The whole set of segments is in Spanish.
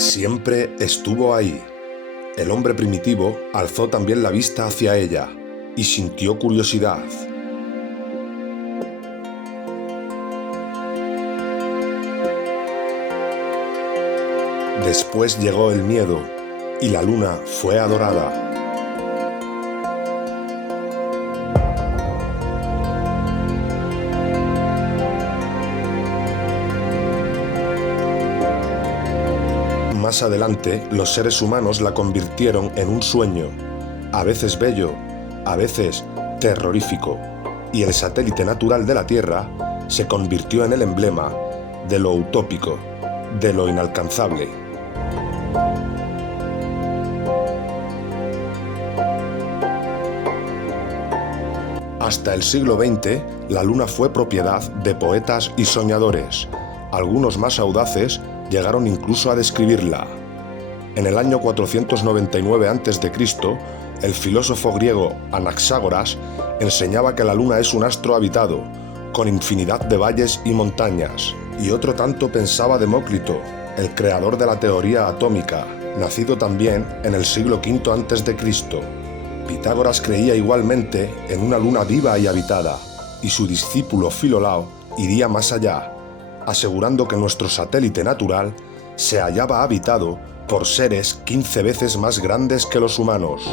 Siempre estuvo ahí. El hombre primitivo alzó también la vista hacia ella y sintió curiosidad. Después llegó el miedo y la luna fue adorada. Más adelante, los seres humanos la convirtieron en un sueño, a veces bello, a veces terrorífico, y el satélite natural de la Tierra se convirtió en el emblema de lo utópico, de lo inalcanzable. Hasta el siglo XX, la Luna fue propiedad de poetas y soñadores. Algunos más audaces llegaron incluso a describirla. En el año 499 a.C., el filósofo griego Anaxágoras enseñaba que la Luna es un astro habitado, con infinidad de valles y montañas. Y otro tanto pensaba Demócrito, el creador de la teoría atómica, nacido también en el siglo V a.C. Pitágoras creía igualmente en una luna viva y habitada, y su discípulo Filolao iría más allá, asegurando que nuestro satélite natural se hallaba habitado por seres 15 veces más grandes que los humanos.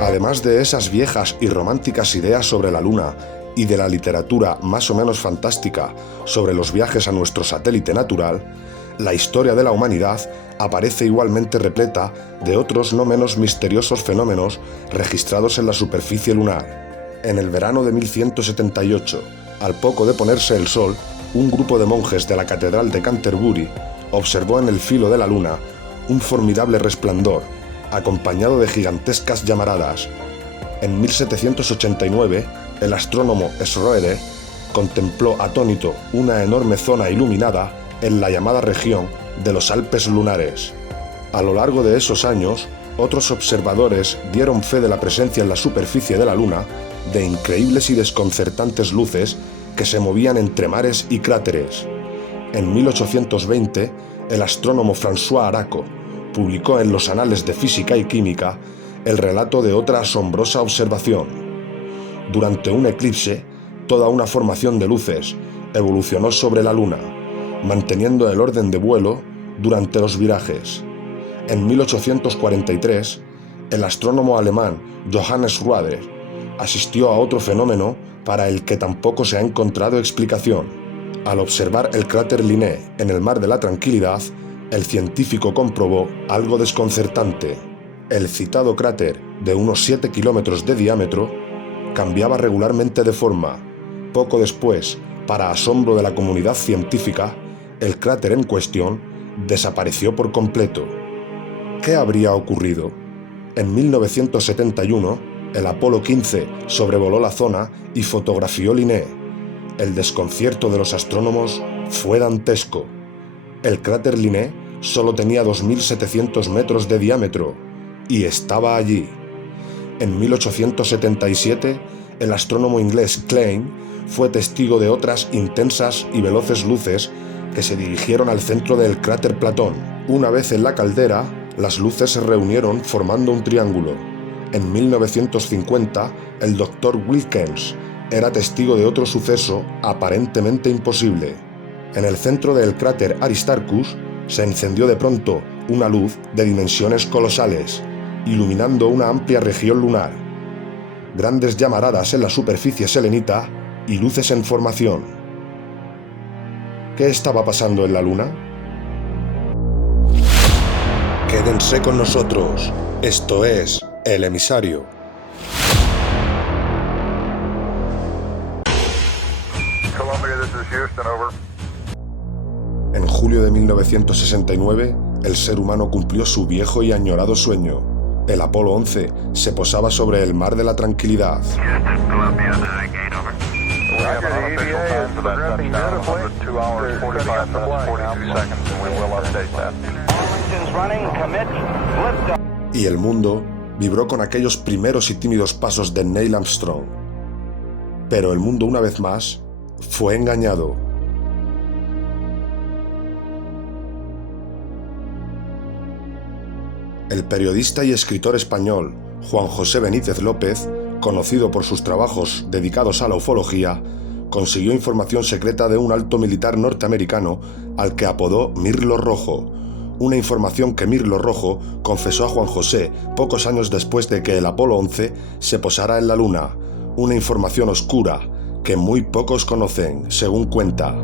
Además de esas viejas y románticas ideas sobre la Luna y de la literatura más o menos fantástica sobre los viajes a nuestro satélite natural, la historia de la humanidad aparece igualmente repleta de otros no menos misteriosos fenómenos registrados en la superficie lunar. En el verano de 1178, al poco de ponerse el sol, un grupo de monjes de la Catedral de Canterbury observó en el filo de la Luna un formidable resplandor, acompañado de gigantescas llamaradas. En 1789, el astrónomo Schroeder contempló atónito una enorme zona iluminada en la llamada región de los Alpes lunares. A lo largo de esos años, otros observadores dieron fe de la presencia en la superficie de la Luna de increíbles y desconcertantes luces que se movían entre mares y cráteres. En 1820, el astrónomo François Arago publicó en los Anales de Física y Química el relato de otra asombrosa observación. Durante un eclipse, toda una formación de luces evolucionó sobre la Luna, manteniendo el orden de vuelo durante los virajes. En 1843, el astrónomo alemán Johannes Schroeder asistió a otro fenómeno para el que tampoco se ha encontrado explicación. Al observar el cráter Linné en el Mar de la Tranquilidad, el científico comprobó algo desconcertante. El citado cráter, de unos 7 kilómetros de diámetro, cambiaba regularmente de forma. Poco después, para asombro de la comunidad científica, el cráter en cuestión desapareció por completo. ¿Qué habría ocurrido? En 1971, el Apolo 15 sobrevoló la zona y fotografió Linné. El desconcierto de los astrónomos fue dantesco. El cráter Linné solo tenía 2.700 metros de diámetro y estaba allí. En 1877, el astrónomo inglés Klein fue testigo de otras intensas y veloces luces que se dirigieron al centro del cráter Platón. Una vez en la caldera, las luces se reunieron formando un triángulo. En 1950, el Dr. Wilkins era testigo de otro suceso aparentemente imposible. En el centro del cráter Aristarchus se encendió de pronto una luz de dimensiones colosales, iluminando una amplia región lunar. Grandes llamaradas en la superficie selenita y luces en formación. ¿Qué estaba pasando en la Luna? Quédense con nosotros. Esto es El Emisario. Columbia, this is Houston, over. En julio de 1969, el ser humano cumplió su viejo y añorado sueño. El Apolo 11 se posaba sobre el Mar de la Tranquilidad. Houston, Columbia, gate, over. We have an unofficial time for that touchdown, 2 hours, 45 minutes, 42 seconds, and we will update that. All engines running, commit, lift up. Y el mundo vibró con aquellos primeros y tímidos pasos de Neil Armstrong. Pero el mundo, una vez más, fue engañado. El periodista y escritor español Juan José Benítez López, conocido por sus trabajos dedicados a la ufología, consiguió información secreta de un alto militar norteamericano al que apodó Mirlo Rojo, una información que Mirlo Rojo confesó a Juan José pocos años después de que el Apolo 11 se posara en la Luna, una información oscura que muy pocos conocen, según cuenta.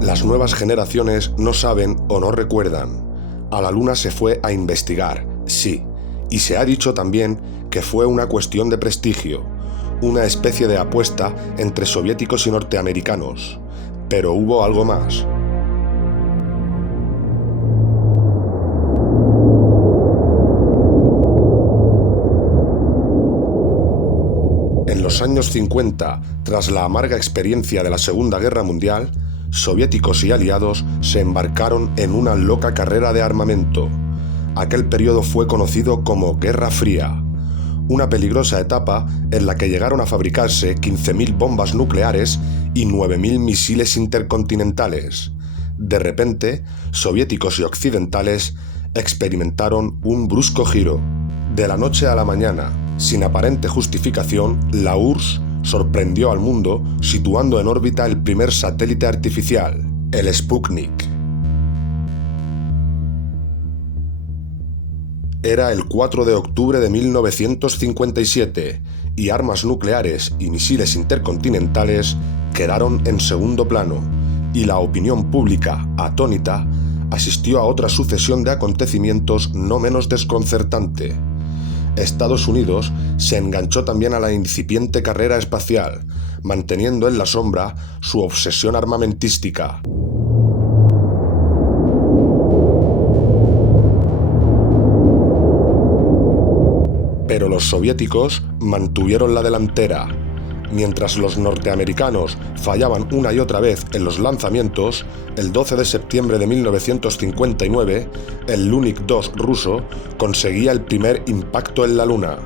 Las nuevas generaciones no saben o no recuerdan. A la Luna se fue a investigar, sí, y se ha dicho también que fue una cuestión de prestigio, una especie de apuesta entre soviéticos y norteamericanos. Pero hubo algo más. En los años 50, tras la amarga experiencia de la Segunda Guerra Mundial, soviéticos y aliados se embarcaron en una loca carrera de armamento. Aquel periodo fue conocido como Guerra Fría, una peligrosa etapa en la que llegaron a fabricarse 15.000 bombas nucleares y 9.000 misiles intercontinentales. De repente, soviéticos y occidentales experimentaron un brusco giro. De la noche a la mañana, sin aparente justificación, la URSS sorprendió al mundo situando en órbita el primer satélite artificial, el Sputnik. Era el 4 de octubre de 1957 y armas nucleares y misiles intercontinentales quedaron en segundo plano, y la opinión pública, atónita, asistió a otra sucesión de acontecimientos no menos desconcertante. Estados Unidos se enganchó también a la incipiente carrera espacial, manteniendo en la sombra su obsesión armamentística. Pero los soviéticos mantuvieron la delantera. Mientras los norteamericanos fallaban una y otra vez en los lanzamientos, el 12 de septiembre de 1959, el Lunik 2 ruso conseguía el primer impacto en la Luna.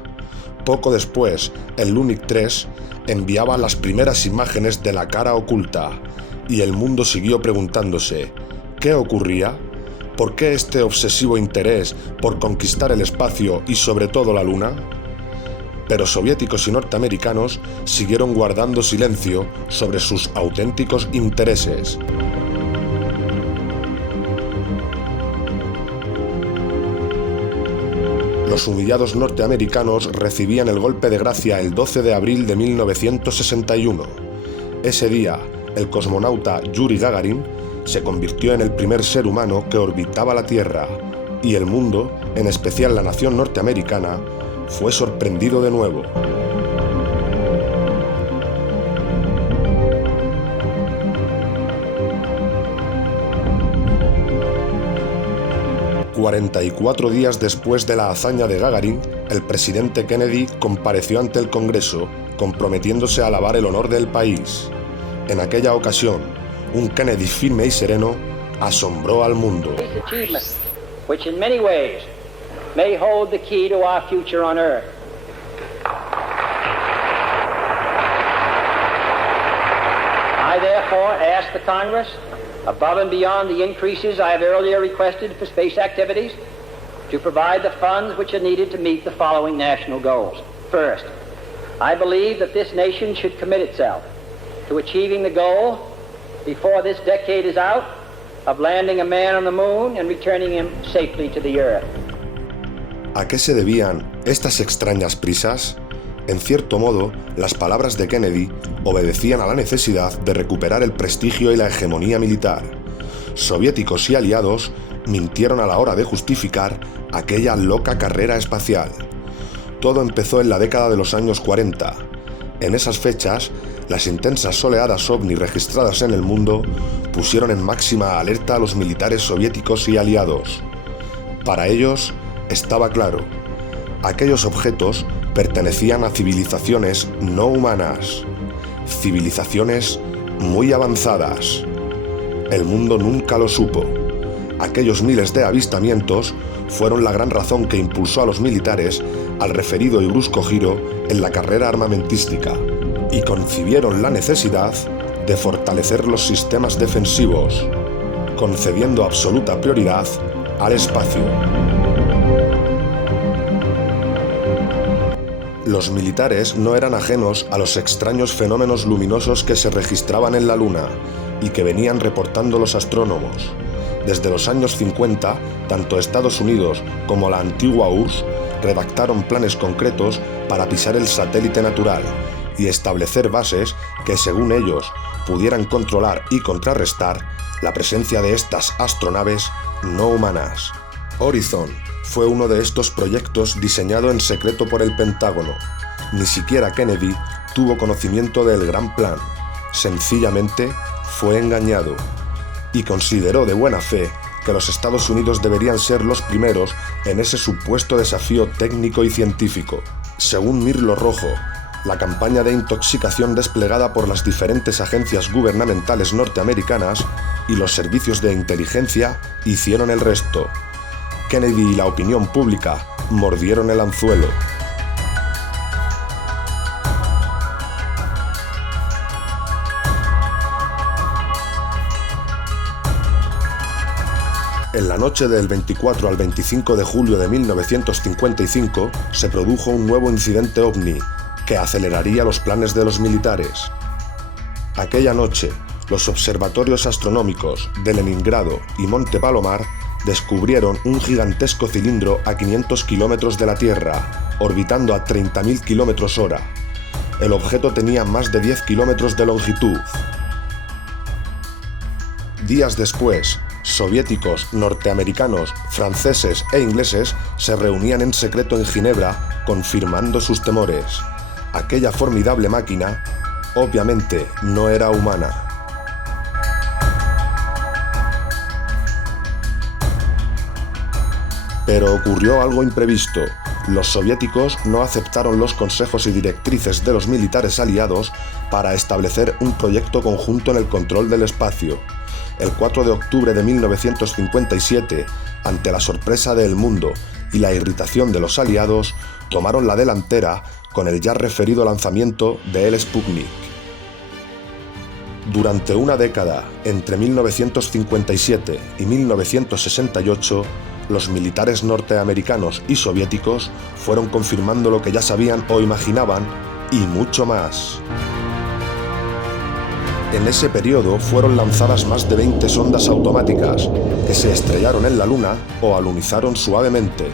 Poco después, el Lunik 3 enviaba las primeras imágenes de la cara oculta, y el mundo siguió preguntándose, ¿qué ocurría? ¿Por qué este obsesivo interés por conquistar el espacio y sobre todo la Luna? Pero soviéticos y norteamericanos siguieron guardando silencio sobre sus auténticos intereses. Los humillados norteamericanos recibían el golpe de gracia el 12 de abril de 1961. Ese día, el cosmonauta Yuri Gagarin se convirtió en el primer ser humano que orbitaba la Tierra, y el mundo, en especial la nación norteamericana, fue sorprendido de nuevo. «44 días después de la hazaña de Gagarin, el presidente Kennedy compareció ante el Congreso, comprometiéndose a lavar el honor del país. En aquella ocasión, un Kennedy firme y sereno asombró al mundo. Which in many ways may hold the key to our future on Earth. I therefore ask the Congress, above and beyond the increases I have earlier requested for space activities, to provide the funds which are needed to meet the following national goals. First, I believe that this nation should commit itself to achieving the goal, before this decade is out, of landing a man on the moon and returning him safely to the Earth. ¿A qué se debían estas extrañas prisas? En cierto modo, las palabras de Kennedy obedecían a la necesidad de recuperar el prestigio y la hegemonía militar. Soviéticos y aliados mintieron a la hora de justificar aquella loca carrera espacial. Todo empezó en la década de los años 40. En esas fechas, las intensas oleadas ovni registradas en el mundo pusieron en máxima alerta a los militares soviéticos y aliados. Para ellos, estaba claro, aquellos objetos pertenecían a civilizaciones no humanas, civilizaciones muy avanzadas. El mundo nunca lo supo. Aquellos miles de avistamientos fueron la gran razón que impulsó a los militares al referido y brusco giro en la carrera armamentística, y concibieron la necesidad de fortalecer los sistemas defensivos, concediendo absoluta prioridad al espacio. Los militares no eran ajenos a los extraños fenómenos luminosos que se registraban en la Luna y que venían reportando los astrónomos. Desde los años 50, tanto Estados Unidos como la antigua URSS redactaron planes concretos para pisar el satélite natural y establecer bases que, según ellos, pudieran controlar y contrarrestar la presencia de estas astronaves no humanas. Horizon fue uno de estos proyectos diseñado en secreto por el Pentágono. Ni siquiera Kennedy tuvo conocimiento del gran plan. Sencillamente fue engañado y consideró de buena fe que los Estados Unidos deberían ser los primeros en ese supuesto desafío técnico y científico. Según Mirlo Rojo, la campaña de intoxicación desplegada por las diferentes agencias gubernamentales norteamericanas y los servicios de inteligencia hicieron el resto. Kennedy y la opinión pública mordieron el anzuelo. En la noche del 24 al 25 de julio de 1955 se produjo un nuevo incidente ovni que aceleraría los planes de los militares. Aquella noche, los observatorios astronómicos de Leningrado y Monte Palomar descubrieron un gigantesco cilindro a 500 kilómetros de la Tierra, orbitando a 30.000 kilómetros hora. El objeto tenía más de 10 kilómetros de longitud. Días después, soviéticos, norteamericanos, franceses e ingleses se reunían en secreto en Ginebra, confirmando sus temores. Aquella formidable máquina, obviamente, no era humana. Pero ocurrió algo imprevisto. Los soviéticos no aceptaron los consejos y directrices de los militares aliados para establecer un proyecto conjunto en el control del espacio. El 4 de octubre de 1957, ante la sorpresa del mundo y la irritación de los aliados, tomaron la delantera con el ya referido lanzamiento del Sputnik. Durante una década, entre 1957 y 1968, los militares norteamericanos y soviéticos fueron confirmando lo que ya sabían o imaginaban, y mucho más. En ese periodo fueron lanzadas más de 20 sondas automáticas que se estrellaron en la Luna o alunizaron suavemente.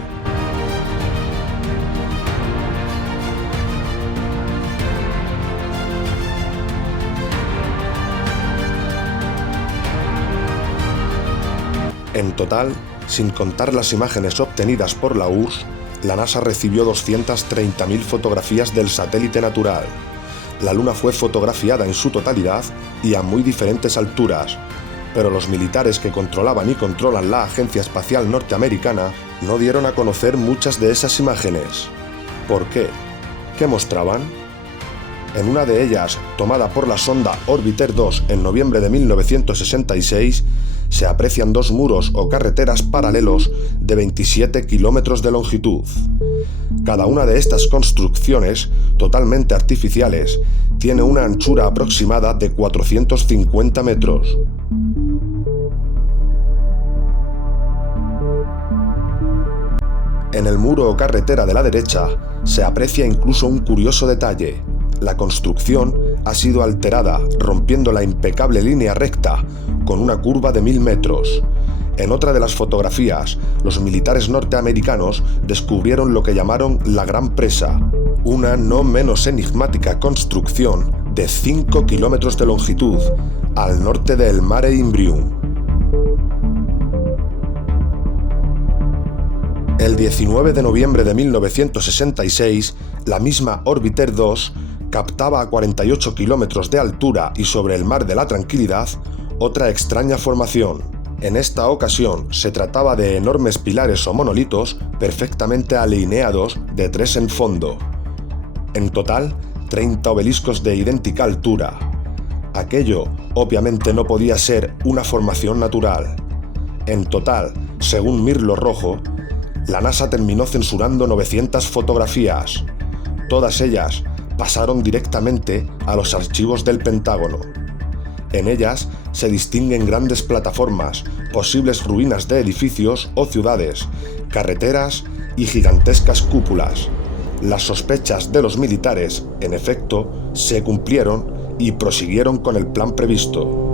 En total, sin contar las imágenes obtenidas por la URSS, la NASA recibió 230.000 fotografías del satélite natural. La Luna fue fotografiada en su totalidad y a muy diferentes alturas, pero los militares que controlaban y controlan la Agencia Espacial Norteamericana no dieron a conocer muchas de esas imágenes. ¿Por qué? ¿Qué mostraban? En una de ellas, tomada por la sonda Orbiter 2 en noviembre de 1966, se aprecian dos muros o carreteras paralelos de 27 kilómetros de longitud. Cada una de estas construcciones, totalmente artificiales, tiene una anchura aproximada de 450 metros. En el muro o carretera de la derecha se aprecia incluso un curioso detalle. La construcción ha sido alterada, rompiendo la impecable línea recta con una curva de 1000 metros. En otra de las fotografías, los militares norteamericanos descubrieron lo que llamaron la Gran Presa, una no menos enigmática construcción de 5 kilómetros de longitud al norte del Mare Imbrium. El 19 de noviembre de 1966, la misma Orbiter 2 captaba a 48 kilómetros de altura y sobre el Mar de la Tranquilidad otra extraña formación. En esta ocasión se trataba de enormes pilares o monolitos perfectamente alineados de 3 en fondo. En total, 30 obeliscos de idéntica altura. Aquello obviamente no podía ser una formación natural. En total, según Mirlo Rojo, la NASA terminó censurando 900 fotografías. Todas ellas pasaron directamente a los archivos del Pentágono. En ellas se distinguen grandes plataformas, posibles ruinas de edificios o ciudades, carreteras y gigantescas cúpulas. Las sospechas de los militares, en efecto, se cumplieron y prosiguieron con el plan previsto.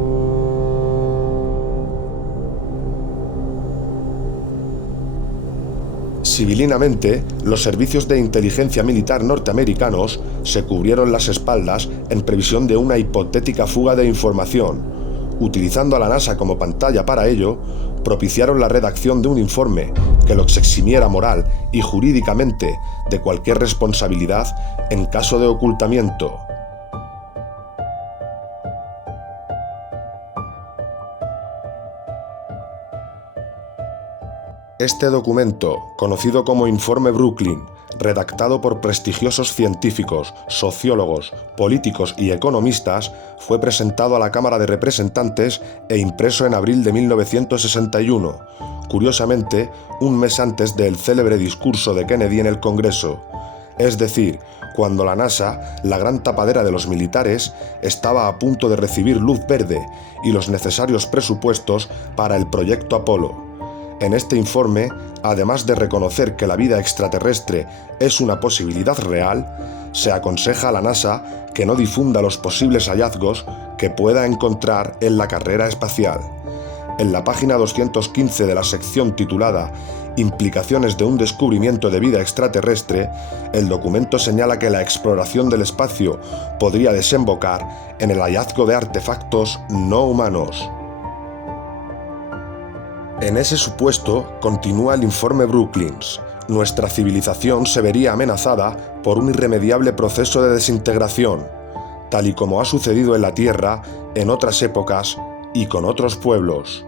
Civilinamente, los servicios de inteligencia militar norteamericanos se cubrieron las espaldas en previsión de una hipotética fuga de información. Utilizando a la NASA como pantalla para ello, propiciaron la redacción de un informe que los eximiera moral y jurídicamente de cualquier responsabilidad en caso de ocultamiento. Este documento, conocido como Informe Brooklyn, redactado por prestigiosos científicos, sociólogos, políticos y economistas, fue presentado a la Cámara de Representantes e impreso en abril de 1961, curiosamente un mes antes del célebre discurso de Kennedy en el Congreso, es decir, cuando la NASA, la gran tapadera de los militares, estaba a punto de recibir luz verde y los necesarios presupuestos para el proyecto Apolo. En este informe, además de reconocer que la vida extraterrestre es una posibilidad real, se aconseja a la NASA que no difunda los posibles hallazgos que pueda encontrar en la carrera espacial. En la página 215 de la sección titulada Implicaciones de un descubrimiento de vida extraterrestre, el documento señala que la exploración del espacio podría desembocar en el hallazgo de artefactos no humanos. En ese supuesto, continúa el informe Brooklyns, nuestra civilización se vería amenazada por un irremediable proceso de desintegración, tal y como ha sucedido en la Tierra en otras épocas y con otros pueblos.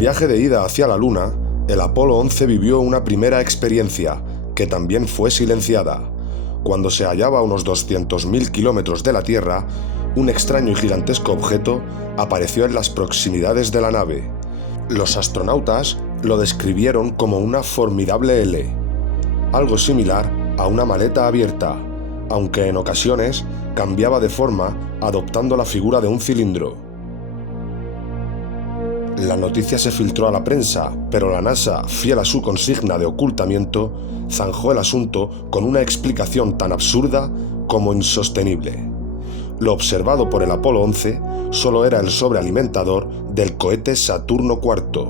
viaje de ida hacia la Luna, el Apolo 11 vivió una primera experiencia, que también fue silenciada. Cuando se hallaba a unos 200.000 kilómetros de la Tierra, un extraño y gigantesco objeto apareció en las proximidades de la nave. Los astronautas lo describieron como una formidable L, algo similar a una maleta abierta, aunque en ocasiones cambiaba de forma adoptando la figura de un cilindro. La noticia se filtró a la prensa, pero la NASA, fiel a su consigna de ocultamiento, zanjó el asunto con una explicación tan absurda como insostenible. Lo observado por el Apolo 11 solo era el sobrealimentador del cohete Saturno IV.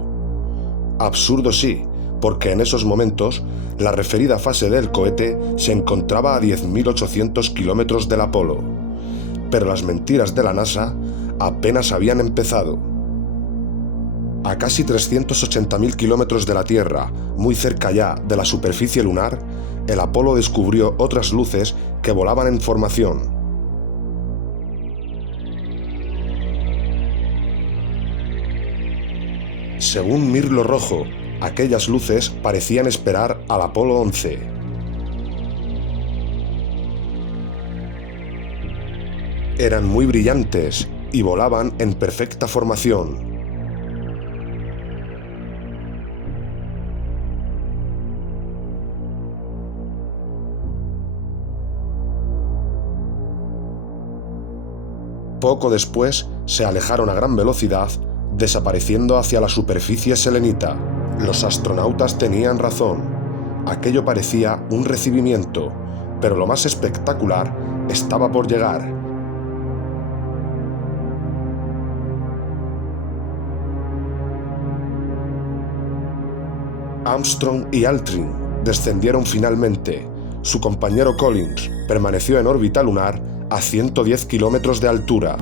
Absurdo sí, porque en esos momentos la referida fase del cohete se encontraba a 10.800 kilómetros del Apolo. Pero las mentiras de la NASA apenas habían empezado. A casi 380.000 kilómetros de la Tierra, muy cerca ya de la superficie lunar, el Apolo descubrió otras luces que volaban en formación. Según Mirlo Rojo, aquellas luces parecían esperar al Apolo 11. Eran muy brillantes y volaban en perfecta formación. Poco después se alejaron a gran velocidad, desapareciendo hacia la superficie selenita. Los astronautas tenían razón. Aquello parecía un recibimiento, pero lo más espectacular estaba por llegar. Armstrong y Aldrin descendieron finalmente. Su compañero Collins permaneció en órbita lunar a 110 kilómetros de altura.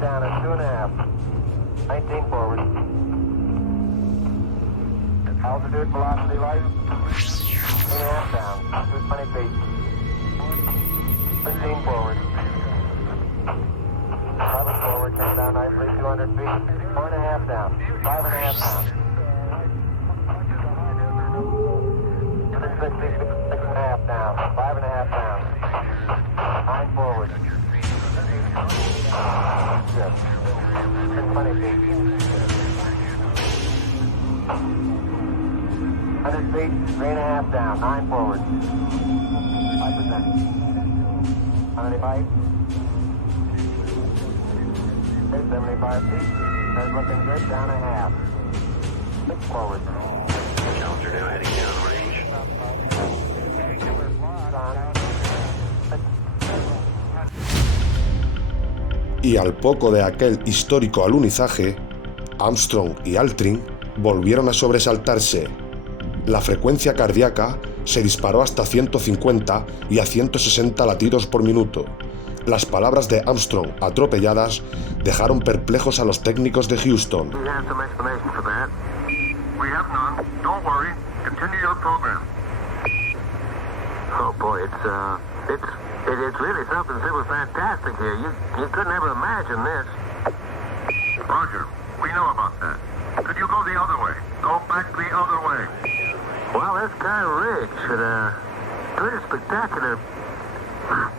Down at 2.5. 19 forward. Altitude, velocity, light. 2.5 down. 220 feet. 15 forward. 11 forward. 10 down nicely. 200 feet. 4.5 down. 5.5 down. 660. 6.5 down. 5.5 down. 9 forward. Yes. 620 feet. 100 feet, 3.5 down, 9 forward. 5%. 185. 75 feet. That's looking good, down a half. 6 forward. Challenger now heading down range. Y al poco de aquel histórico alunizaje, Armstrong y Aldrin volvieron a sobresaltarse. La frecuencia cardíaca se disparó hasta 150 y a 160 latidos por minuto. Las palabras de Armstrong, atropelladas, dejaron perplejos a los técnicos de Houston. We have some explanation for that. We have none. Don't worry. Continue your program. Oh boy, it's really something super fantastic here. You couldn't ever imagine this. Roger. We know about that. Could you go the other way? Go back the other way. Well, this guy Ridge had pretty spectacular.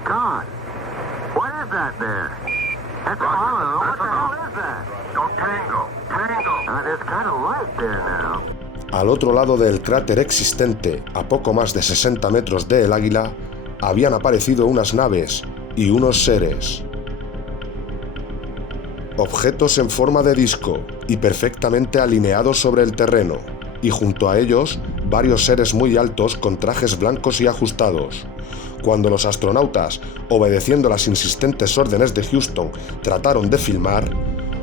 God, what is that there? That's Roger. Apollo. What That's the hell Apollo. is that? Go Tango. Tango. There's kind of light there now. Al otro lado del cráter existente, a poco más de 60 metros de El Águila, habían aparecido unas naves y unos seres. Objetos en forma de disco y perfectamente alineados sobre el terreno, y junto a ellos varios seres muy altos con trajes blancos y ajustados. Cuando los astronautas, obedeciendo las insistentes órdenes de Houston, trataron de filmar,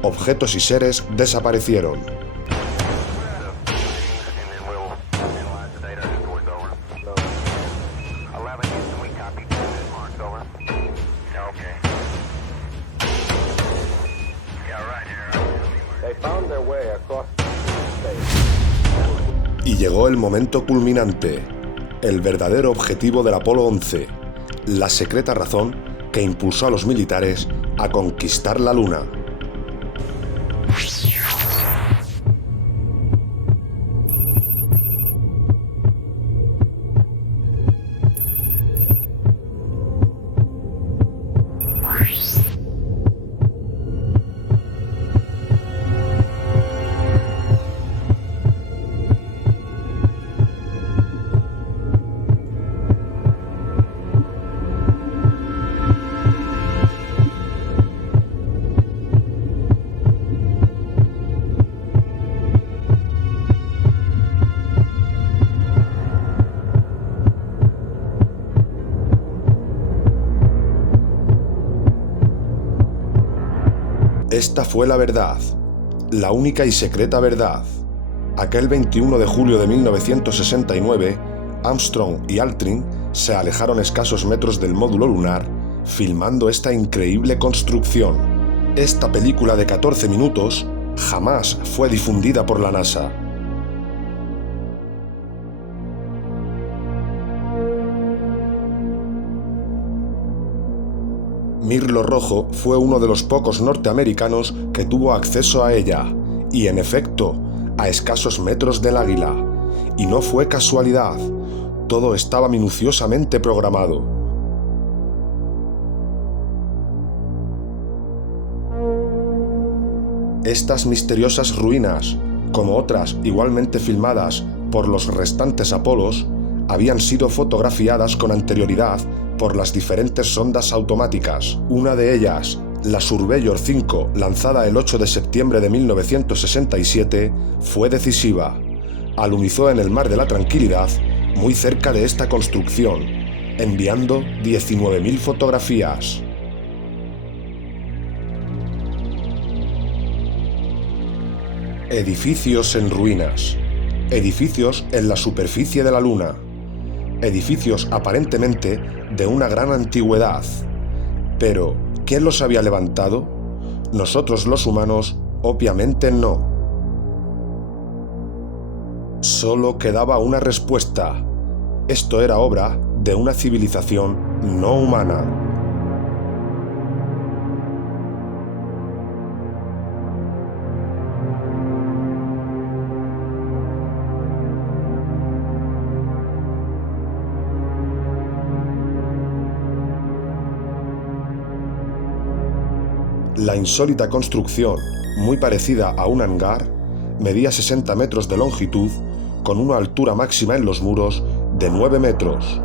objetos y seres desaparecieron. Y llegó el momento culminante, el verdadero objetivo del Apolo 11, la secreta razón que impulsó a los militares a conquistar la Luna. Esta fue la verdad, la única y secreta verdad. Aquel 21 de julio de 1969, Armstrong y Aldrin se alejaron escasos metros del módulo lunar, filmando esta increíble construcción. Esta película de 14 minutos jamás fue difundida por la NASA. Mirlo Rojo fue uno de los pocos norteamericanos que tuvo acceso a ella, y en efecto, a escasos metros del Águila. Y no fue casualidad, todo estaba minuciosamente programado. Estas misteriosas ruinas, como otras igualmente filmadas por los restantes Apolos, habían sido fotografiadas con anterioridad por las diferentes sondas automáticas. Una de ellas, la Surveyor 5, lanzada el 8 de septiembre de 1967, fue decisiva. Alunizó en el Mar de la Tranquilidad, muy cerca de esta construcción, enviando 19.000 fotografías. Edificios en ruinas. Edificios en la superficie de la Luna. Edificios aparentemente de una gran antigüedad. Pero, ¿quién los había levantado? Nosotros los humanos, obviamente no. Solo quedaba una respuesta. Esto era obra de una civilización no humana. La insólita construcción, muy parecida a un hangar, medía 60 metros de longitud, con una altura máxima en los muros de 9 metros.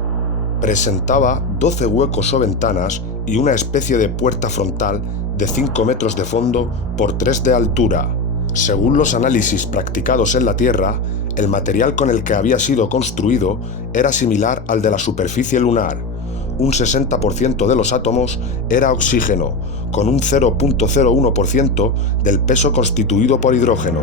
Presentaba 12 huecos o ventanas y una especie de puerta frontal de 5 metros de fondo por 3 de altura. Según los análisis practicados en la Tierra, el material con el que había sido construido era similar al de la superficie lunar. Un 60% de los átomos era oxígeno, con un 0.01% del peso constituido por hidrógeno.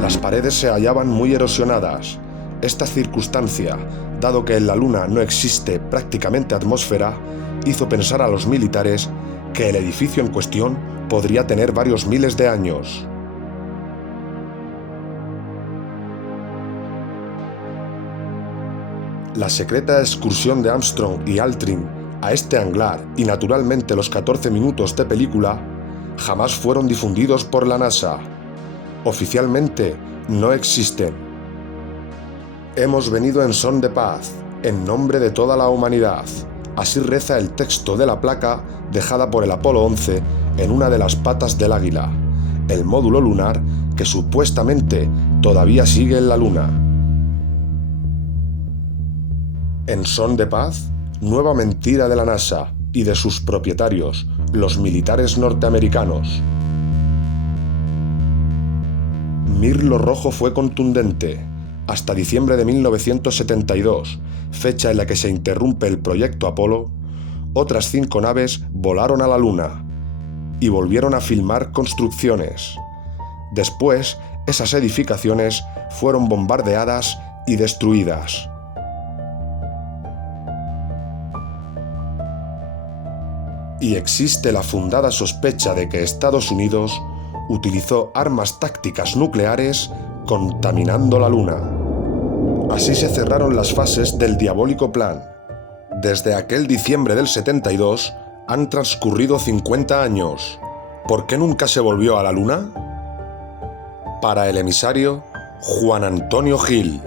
Las paredes se hallaban muy erosionadas. Esta circunstancia, dado que en la Luna no existe prácticamente atmósfera, hizo pensar a los militares que el edificio en cuestión podría tener varios miles de años. La secreta excursión de Armstrong y Aldrin a este hangar y naturalmente los 14 minutos de película jamás fueron difundidos por la NASA. Oficialmente no existen. Hemos venido en son de paz, en nombre de toda la humanidad. Así reza el texto de la placa dejada por el Apolo 11 en una de las patas del Águila, el módulo lunar que supuestamente todavía sigue en la Luna. En son de paz, nueva mentira de la NASA y de sus propietarios, los militares norteamericanos. Mirlo Rojo fue contundente. Hasta diciembre de 1972, fecha en la que se interrumpe el proyecto Apolo, otras 5 naves volaron a la Luna y volvieron a filmar construcciones. Después, esas edificaciones fueron bombardeadas y destruidas. Y existe la fundada sospecha de que Estados Unidos utilizó armas tácticas nucleares contaminando la Luna. Así se cerraron las fases del diabólico plan. Desde aquel diciembre del 72 han transcurrido 50 años. ¿Por qué nunca se volvió a la Luna? Para el emisario Juan Antonio Gil.